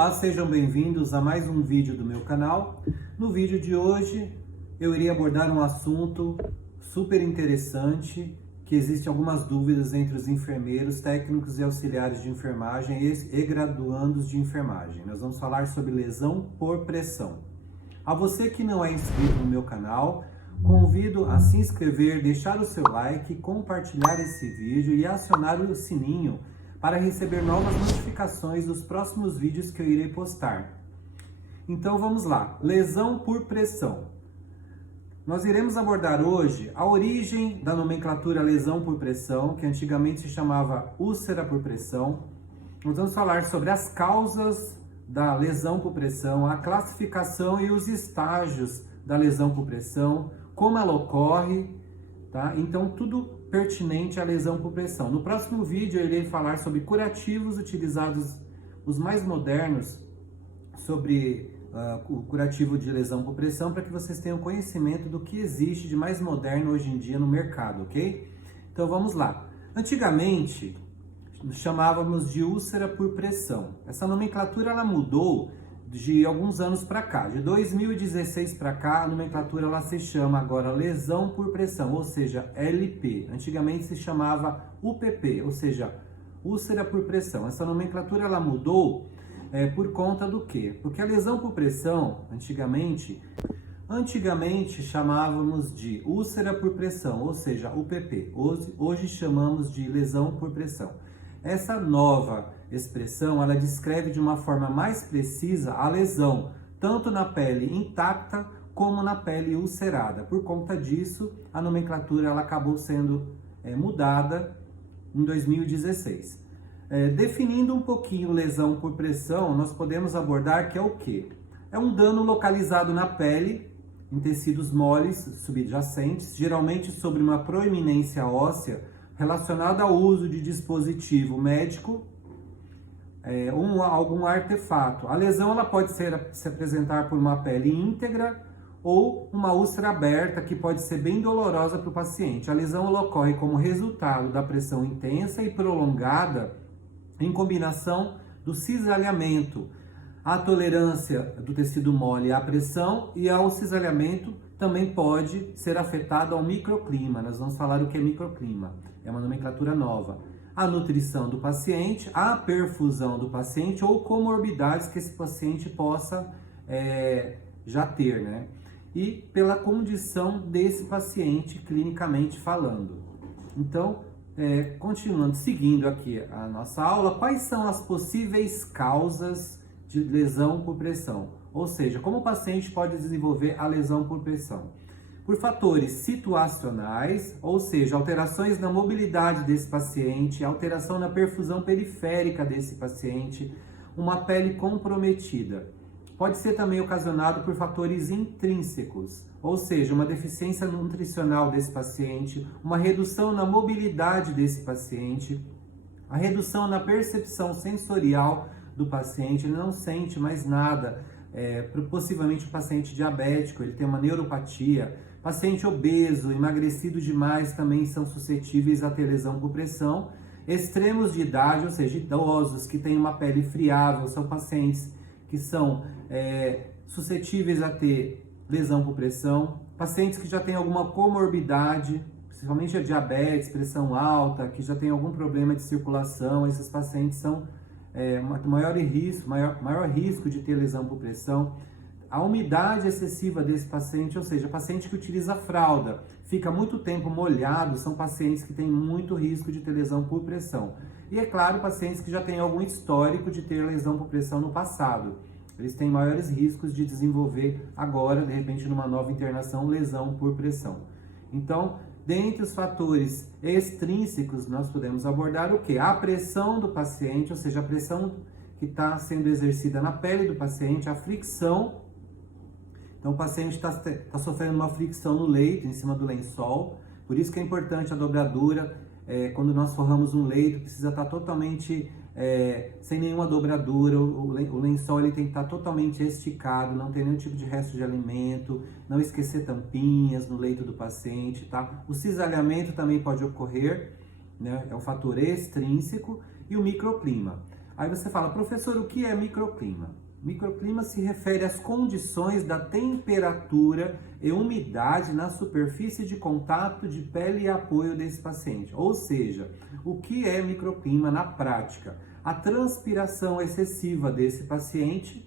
Olá, sejam bem-vindos a mais um vídeo do meu canal. No vídeo de hoje eu irei abordar um assunto super interessante, que existem algumas dúvidas entre os enfermeiros, técnicos e auxiliares de enfermagem e graduandos de enfermagem. Nós vamos falar sobre lesão por pressão. A você que não é inscrito no meu canal, convido a se inscrever, deixar o seu like, compartilhar esse vídeo e acionar o sininho para receber novas notificações dos próximos vídeos que eu irei postar. Então vamos lá, lesão por pressão. Nós iremos abordar hoje a origem da nomenclatura lesão por pressão, que antigamente se chamava úlcera por pressão. Nós vamos falar sobre as causas da lesão por pressão, a classificação e os estágios da lesão por pressão, como ela ocorre, tá? Então tudo pertinente à lesão por pressão. No próximo vídeo eu irei falar sobre curativos utilizados, os mais modernos, sobre o curativo de lesão por pressão, para que vocês tenham conhecimento do que existe de mais moderno hoje em dia no mercado, ok? Então vamos lá. Antigamente chamávamos de úlcera por pressão. Essa nomenclatura ela mudou de alguns anos para cá. De 2016 para cá, a nomenclatura ela se chama agora lesão por pressão, ou seja, LP. Antigamente se chamava UPP, ou seja, úlcera por pressão. Essa nomenclatura ela mudou por conta do quê? Porque a lesão por pressão, antigamente chamávamos de úlcera por pressão, ou seja, UPP. Hoje chamamos de lesão por pressão. Essa nova expressão, ela descreve de uma forma mais precisa a lesão, tanto na pele intacta como na pele ulcerada. Por conta disso, a nomenclatura ela acabou sendo mudada em 2016. Definindo um pouquinho lesão por pressão, nós podemos abordar que é o quê? É um dano localizado na pele, em tecidos moles subjacentes, geralmente sobre uma proeminência óssea, relacionada ao uso de dispositivo médico, algum artefato. A lesão ela pode se apresentar por uma pele íntegra ou uma úlcera aberta, que pode ser bem dolorosa para o paciente. A lesão ela ocorre como resultado da pressão intensa e prolongada em combinação do cisalhamento, a tolerância do tecido mole à pressão, e ao cisalhamento também pode ser afetado ao microclima. Nós vamos falar o que é microclima. É uma nomenclatura nova. A nutrição do paciente, a perfusão do paciente ou comorbidades que esse paciente possa já ter, né? E pela condição desse paciente clinicamente falando. Então, continuando, seguindo aqui a nossa aula, quais são as possíveis causas de lesão por pressão? Ou seja, como o paciente pode desenvolver a lesão por pressão? Por fatores situacionais, ou seja, alterações na mobilidade desse paciente, alteração na perfusão periférica desse paciente, uma pele comprometida. Pode ser também ocasionado por fatores intrínsecos, ou seja, uma deficiência nutricional desse paciente, uma redução na mobilidade desse paciente, a redução na percepção sensorial do paciente, ele não sente mais nada. Possivelmente um paciente diabético, ele tem uma neuropatia, paciente obeso, emagrecido demais também são suscetíveis a ter lesão por pressão. Extremos de idade, ou seja, idosos que têm uma pele friável, são pacientes que são suscetíveis a ter lesão por pressão. Pacientes que já têm alguma comorbidade, principalmente a diabetes, pressão alta, que já tem algum problema de circulação, esses pacientes são maior risco de ter lesão por pressão. A umidade excessiva desse paciente, ou seja, paciente que utiliza fralda, fica muito tempo molhado, são pacientes que têm muito risco de ter lesão por pressão. E é claro, pacientes que já têm algum histórico de ter lesão por pressão no passado. Eles têm maiores riscos de desenvolver agora, de repente, numa nova internação, lesão por pressão. Então, dentre os fatores extrínsecos, nós podemos abordar o quê? A pressão do paciente, ou seja, a pressão que está sendo exercida na pele do paciente, a fricção. Então, o paciente está sofrendo uma fricção no leito, em cima do lençol. Por isso que é importante a dobradura. Quando nós forramos um leito, precisa estar totalmente sem nenhuma dobradura. O lençol ele tem que estar totalmente esticado, não ter nenhum tipo de resto de alimento, não esquecer tampinhas no leito do paciente, tá? O cisalhamento também pode ocorrer, né? É um fator extrínseco. E o microclima. Aí você fala, professor, o que é microclima? Microclima se refere às condições da temperatura e umidade na superfície de contato de pele e apoio desse paciente. Ou seja, o que é microclima na prática? A transpiração excessiva desse paciente,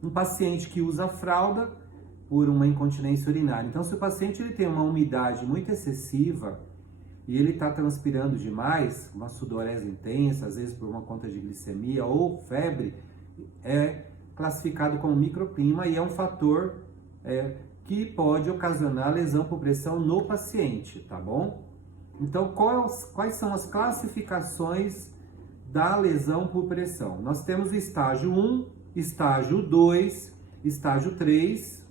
um paciente que usa fralda por uma incontinência urinária. Então, se o paciente ele tem uma umidade muito excessiva e ele está transpirando demais, uma sudorese intensa, às vezes por uma conta de glicemia ou febre, é classificado como microclima e é um fator que pode ocasionar lesão por pressão no paciente, tá bom? Então, quais são as classificações da lesão por pressão? Nós temos o estágio 1, estágio 2, estágio 3,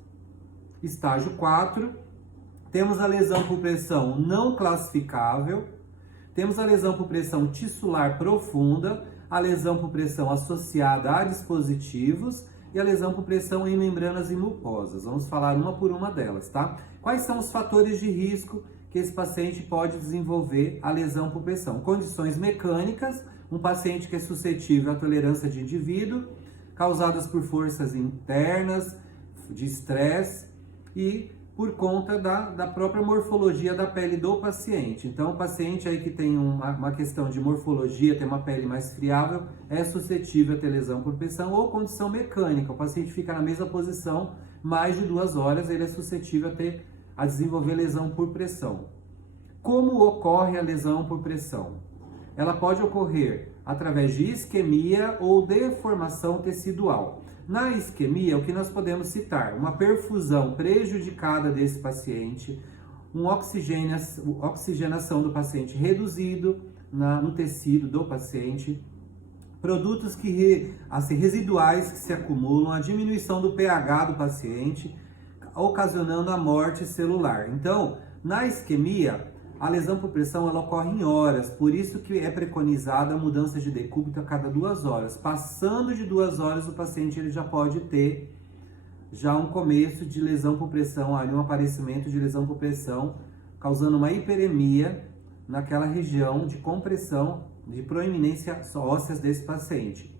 estágio 4, temos a lesão por pressão não classificável, temos a lesão por pressão tissular profunda, a lesão por pressão associada a dispositivos e a lesão por pressão em membranas e mucosas. Vamos falar uma por uma delas, tá? Quais são os fatores de risco que esse paciente pode desenvolver a lesão por pressão? Condições mecânicas, um paciente que é suscetível à tolerância de indivíduo, causadas por forças internas, de estresse e por conta da própria morfologia da pele do paciente. Então, o paciente aí que tem uma questão de morfologia, tem uma pele mais friável, é suscetível a ter lesão por pressão ou condição mecânica. O paciente fica na mesma posição mais de 2 horas, ele é suscetível a desenvolver lesão por pressão. Como ocorre a lesão por pressão? Ela pode ocorrer através de isquemia ou deformação tecidual. Na isquemia, o que nós podemos citar? Uma perfusão prejudicada desse paciente, uma oxigenação do paciente reduzido no tecido do paciente, produtos residuais que se acumulam, a diminuição do pH do paciente, ocasionando a morte celular. Então, na isquemia, a lesão por pressão ela ocorre em horas, por isso que é preconizada a mudança de decúbito a cada 2 horas. Passando de 2 horas, o paciente ele já pode ter um começo de lesão por pressão, um aparecimento de lesão por pressão, causando uma hiperemia naquela região de compressão, de proeminência ósseas desse paciente.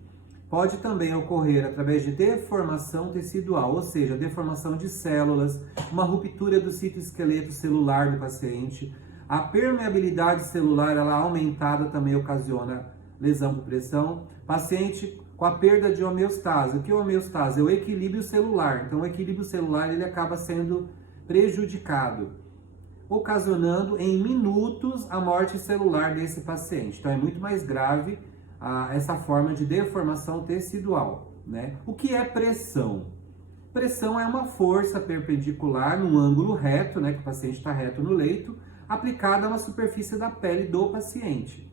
Pode também ocorrer através de deformação tecidual, ou seja, deformação de células, uma ruptura do citoesqueleto celular do paciente. A permeabilidade celular ela aumentada também ocasiona lesão por pressão. Paciente com a perda de homeostase. O que é homeostase? É o equilíbrio celular. Então, o equilíbrio celular ele acaba sendo prejudicado, ocasionando em minutos a morte celular desse paciente. Então, é muito mais grave essa forma de deformação tecidual, né? O que é pressão? Pressão é uma força perpendicular num ângulo reto, né? Que o paciente está reto no leito, aplicada a uma superfície da pele do paciente.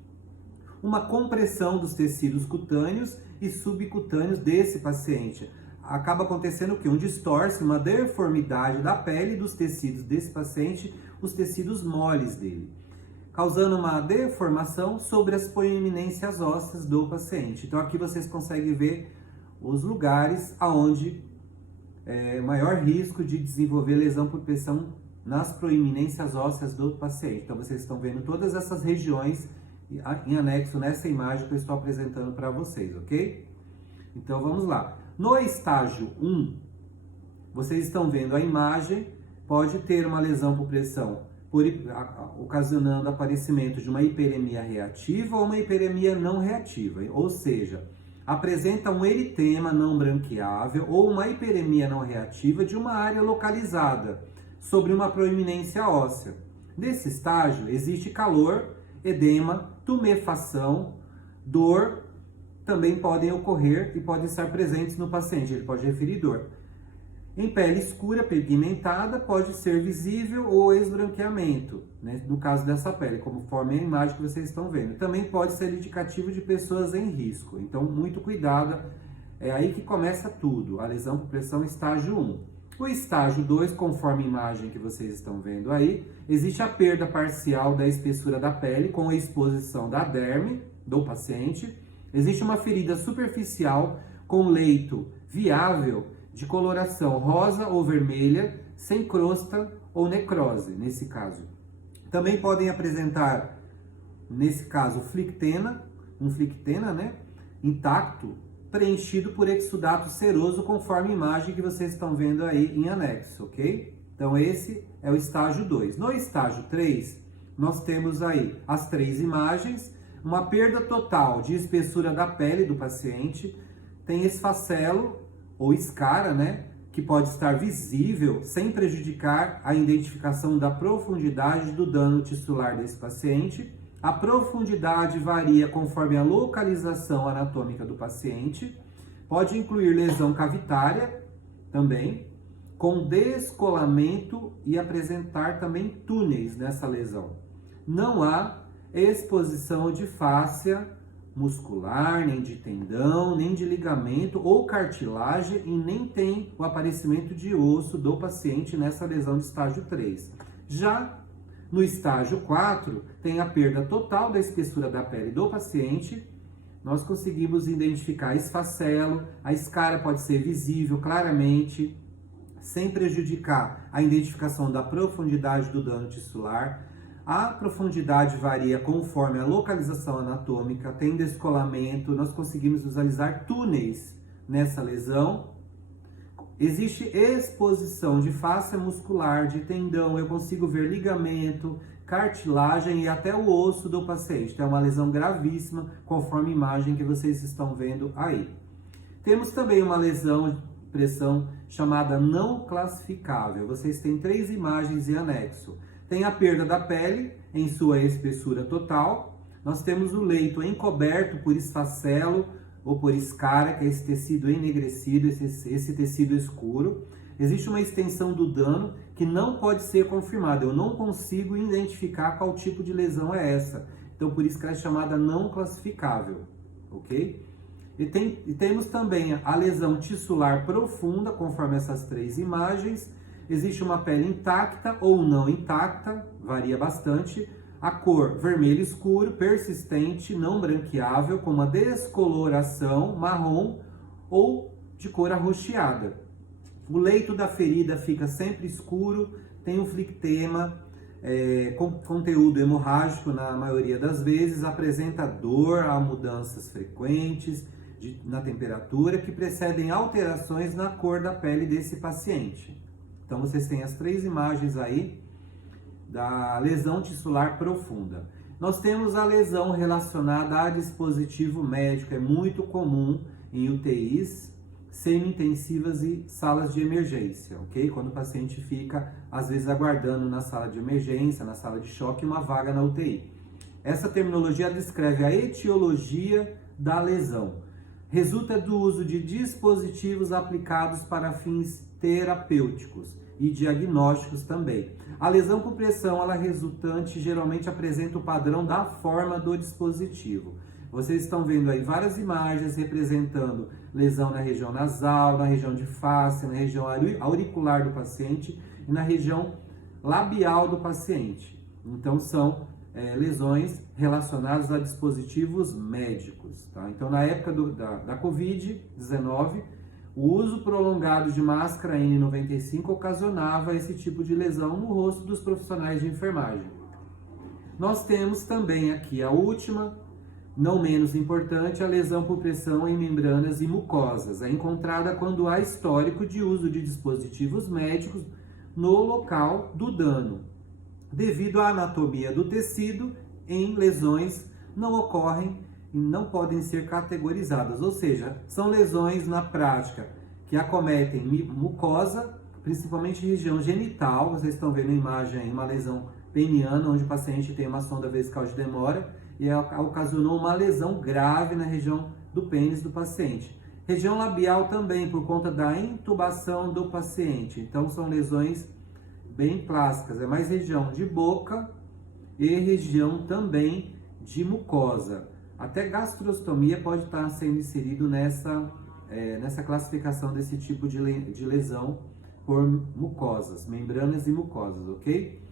Uma compressão dos tecidos cutâneos e subcutâneos desse paciente. Acaba acontecendo o quê? Um distorce, uma deformidade da pele e dos tecidos desse paciente, os tecidos moles dele, causando uma deformação sobre as proeminências ósseas do paciente. Então aqui vocês conseguem ver os lugares aonde é maior risco de desenvolver lesão por pressão nas proeminências ósseas do paciente. Então vocês estão vendo todas essas regiões em anexo nessa imagem que eu estou apresentando para vocês, ok? Então vamos lá. No estágio 1, vocês estão vendo a imagem, pode ter uma lesão por pressão, ocasionando aparecimento de uma hiperemia reativa ou uma hiperemia não reativa, ou seja, apresenta um eritema não branqueável ou uma hiperemia não reativa de uma área localizada sobre uma proeminência óssea. Nesse estágio, existe calor, edema, tumefação, dor, também podem ocorrer e podem estar presentes no paciente, ele pode referir dor. Em pele escura, pigmentada, pode ser visível ou esbranqueamento, né, no caso dessa pele, conforme a imagem que vocês estão vendo. Também pode ser indicativo de pessoas em risco, então muito cuidado, é aí que começa tudo, a lesão por pressão estágio 1. O estágio 2, conforme a imagem que vocês estão vendo aí, existe a perda parcial da espessura da pele com a exposição da derme do paciente. Existe uma ferida superficial com leito viável de coloração rosa ou vermelha, sem crosta ou necrose, nesse caso. Também podem apresentar, nesse caso, flictena, né? intacto, preenchido por exudato seroso, conforme a imagem que vocês estão vendo aí em anexo, ok? Então esse é o estágio 2. No estágio 3, nós temos aí as 3 imagens, uma perda total de espessura da pele do paciente, tem esfacelo ou escara, né, que pode estar visível sem prejudicar a identificação da profundidade do dano tissular desse paciente. A profundidade varia conforme a localização anatômica do paciente, pode incluir lesão cavitária também, com descolamento e apresentar também túneis nessa lesão. Não há exposição de fáscia muscular, nem de tendão, nem de ligamento ou cartilagem e nem tem o aparecimento de osso do paciente nessa lesão de estágio 3. Já no estágio 4, tem a perda total da espessura da pele do paciente. Nós conseguimos identificar esfacelo, a escara pode ser visível claramente, sem prejudicar a identificação da profundidade do dano tissular. A profundidade varia conforme a localização anatômica, tem descolamento, nós conseguimos visualizar túneis nessa lesão. Existe exposição de fáscia muscular, de tendão, eu consigo ver ligamento, cartilagem e até o osso do paciente. Então é uma lesão gravíssima, conforme a imagem que vocês estão vendo aí. Temos também uma lesão de pressão chamada não classificável. Vocês têm 3 imagens em anexo. Tem a perda da pele em sua espessura total. Nós temos o leito encoberto por esfacelo ou por escara, que é esse tecido enegrecido, esse tecido escuro. Existe uma extensão do dano que não pode ser confirmada. Eu não consigo identificar qual tipo de lesão é essa. Então, por isso que ela é chamada não classificável, ok? E temos também a lesão tissular profunda, conforme essas 3 imagens. Existe uma pele intacta ou não intacta, varia bastante. A cor vermelho escuro, persistente, não branqueável, com uma descoloração marrom ou de cor arroxeada. O leito da ferida fica sempre escuro, tem um flictema, com conteúdo hemorrágico na maioria das vezes, apresenta dor a mudanças frequentes na temperatura que precedem alterações na cor da pele desse paciente. Então vocês têm as 3 imagens aí da lesão tissular profunda. Nós temos a lesão relacionada a dispositivo médico, é muito comum em UTIs, semi-intensivas e salas de emergência, ok? Quando o paciente fica, às vezes, aguardando na sala de emergência, na sala de choque, uma vaga na UTI. Essa terminologia descreve a etiologia da lesão. Resulta do uso de dispositivos aplicados para fins terapêuticos e diagnósticos também. A lesão por pressão, ela resultante, geralmente apresenta o padrão da forma do dispositivo. Vocês estão vendo aí várias imagens representando lesão na região nasal, na região de face, na região auricular do paciente e na região labial do paciente. Então são lesões relacionadas a dispositivos médicos. Tá? Então na época da Covid-19, o uso prolongado de máscara N95 ocasionava esse tipo de lesão no rosto dos profissionais de enfermagem. Nós temos também aqui a última, não menos importante, a lesão por pressão em membranas e mucosas. É encontrada quando há histórico de uso de dispositivos médicos no local do dano. Devido à anatomia do tecido, em lesões não ocorrem e não podem ser categorizadas, ou seja, são lesões na prática que acometem mucosa, principalmente região genital. Vocês estão vendo a imagem aí, uma lesão peniana, onde o paciente tem uma sonda vesical de demora e ocasionou uma lesão grave na região do pênis do paciente. Região labial também, por conta da intubação do paciente. Então são lesões bem clássicas, é mais região de boca e região também de mucosa. Até gastrostomia pode estar sendo inserido nessa classificação desse tipo de lesão por mucosas, membranas e mucosas, ok?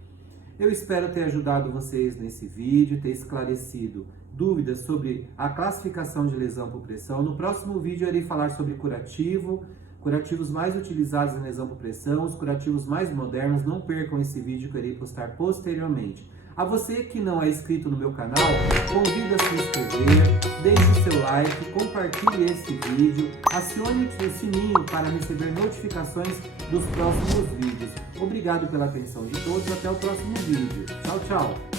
Eu espero ter ajudado vocês nesse vídeo, ter esclarecido dúvidas sobre a classificação de lesão por pressão. No próximo vídeo eu irei falar sobre curativos mais utilizados em lesão por pressão, os curativos mais modernos. Não percam esse vídeo que eu irei postar posteriormente. A você que não é inscrito no meu canal, convido a se inscrever, deixe seu like, compartilhe esse vídeo, acione o sininho para receber notificações dos próximos vídeos. Obrigado pela atenção de todos, até o próximo vídeo. Tchau, tchau!